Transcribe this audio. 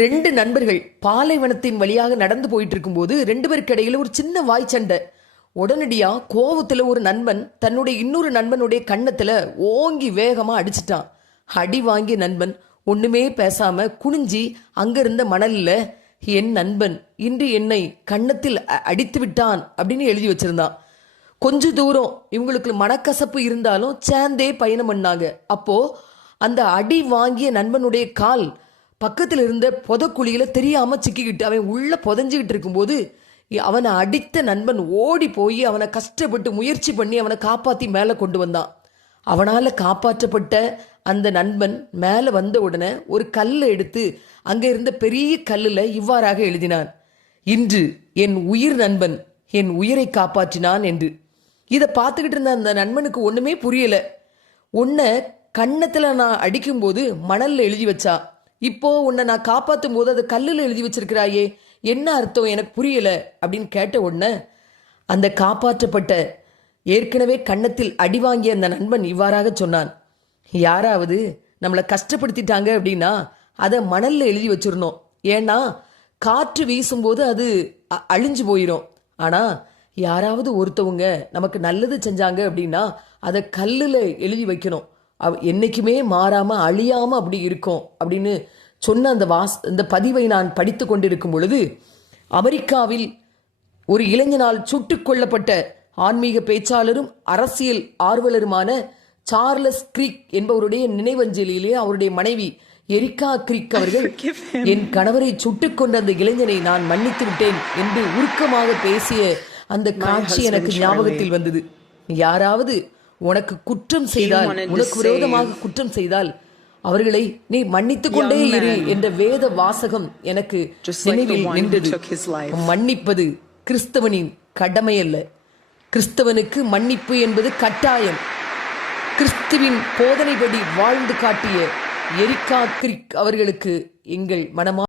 ரெண்டு நண்பர்கள் பாலைவனத்தின் வழியாக நடந்து போயிட்டு இருக்கும்போது ரெண்டு பேருக்கு இடையில ஒரு சின்ன வாய் சண்டை. உடனடியா கோவத்துல ஒரு நண்பன் தன்னுடைய இன்னொரு நண்பனுடைய கன்னத்துல ஓங்கி வேகமா அடிச்சிட்டான். அடி வாங்கிய நண்பன் ஒண்ணுமே பேசாம குனிஞ்சி அங்க இருந்த மணல்ல, என் நண்பன் இன்று என்னை கன்னத்தில் அடித்து விட்டான் அப்படின்னு எழுதி வச்சிருந்தான். கொஞ்ச தூரம் இவங்களுக்கு மனக்கசப்பு இருந்தாலும் சேர்ந்தே பயணம் பண்ணாங்க. அப்போ அந்த அடி வாங்கிய நண்பனுடைய கால் பக்கத்தில் இருந்த புதக்குழியில தெரியாம சிக்கிக்கிட்டு அவன் உள்ள புதஞ்சுக்கிட்டு இருக்கும்போது அவனை அடித்த நண்பன் ஓடி போய் அவனை கஷ்டப்பட்டு முயற்சி பண்ணி அவனை காப்பாத்தி மேலே கொண்டு வந்தான். அவனால காப்பாற்றப்பட்ட அந்த நண்பன் மேலே வந்த உடனே ஒரு கல்லை எடுத்து அங்க இருந்த பெரிய கல்லுல இவ்வாறாக எழுதினான், இன்று என் உயிர் நண்பன் என் உயிரை காப்பாற்றினான் என்று. இதை பார்த்துக்கிட்டு இருந்த அந்த நண்பனுக்கு ஒண்ணுமே புரியல. உன்னை கன்னத்துல நான் அடிக்கும்போது மணல்ல எழுதி வச்சா, இப்போ உன்னை நான் காப்பாற்றும் போது அது கல்லுல எழுதி வச்சிருக்கிறாயே, என்ன அர்த்தம் எனக்கு புரியல அப்படின்னு கேட்ட உடனே அந்த காப்பாற்றப்பட்ட ஏற்கனவே கன்னத்தில் அடி வாங்கிய அந்த நண்பன் இவ்வாறாக சொன்னான், யாராவது நம்மளை கஷ்டப்படுத்திட்டாங்க அப்படின்னா அதை மணல்ல எழுதி வச்சிடணும். ஏன்னா காற்று வீசும்போது அது அழிஞ்சு போயிடும். ஆனா யாராவது ஒருத்தவங்க நமக்கு நல்லது செஞ்சாங்க அப்படின்னா அதை கல்லுல எழுதி வைக்கணும், என்னைக்குமே மாறாம அழியாம அப்படி இருக்கும் அப்படின்னு சொன்ன அந்த பதிவை நான் படித்து கொண்டிருக்கும் பொழுது அமெரிக்காவில் ஒரு இளைஞனால் சுட்டுக் கொல்லப்பட்ட ஆன்மீக பேச்சாளரும் அரசியல் ஆர்வலருமான சார்லஸ் கிரீக் என்பவருடைய நினைவஞ்சலியிலே அவருடைய மனைவி எரிக்கா கிரீக் அவர்கள், என் கணவரை சுட்டுக் கொண்ட அந்த இளைஞனை நான் மன்னித்து விட்டேன் என்று உருக்கமாக பேசிய அந்த காட்சி எனக்கு ஞாபகத்தில் வந்தது. யாராவது உனக்கு குற்றம் செய்தால், உனக்கு விரோதமாக குற்றம் செய்தால் அவர்களை நீ மன்னித்துக் கொண்டே இரு என்ற வேத வாசகம் எனக்கு நினைவில் நின்றது. மன்னிப்பது கிறிஸ்தவனின் கடமை அல்ல, கிறிஸ்தவனுக்கு மன்னிப்பு என்பது கட்டாயம். கிறிஸ்துவின் போதனைப்படி வாழ்ந்து காட்டிய எரிக்கா கிரீக் அவர்களுக்கு எங்கள் மனமா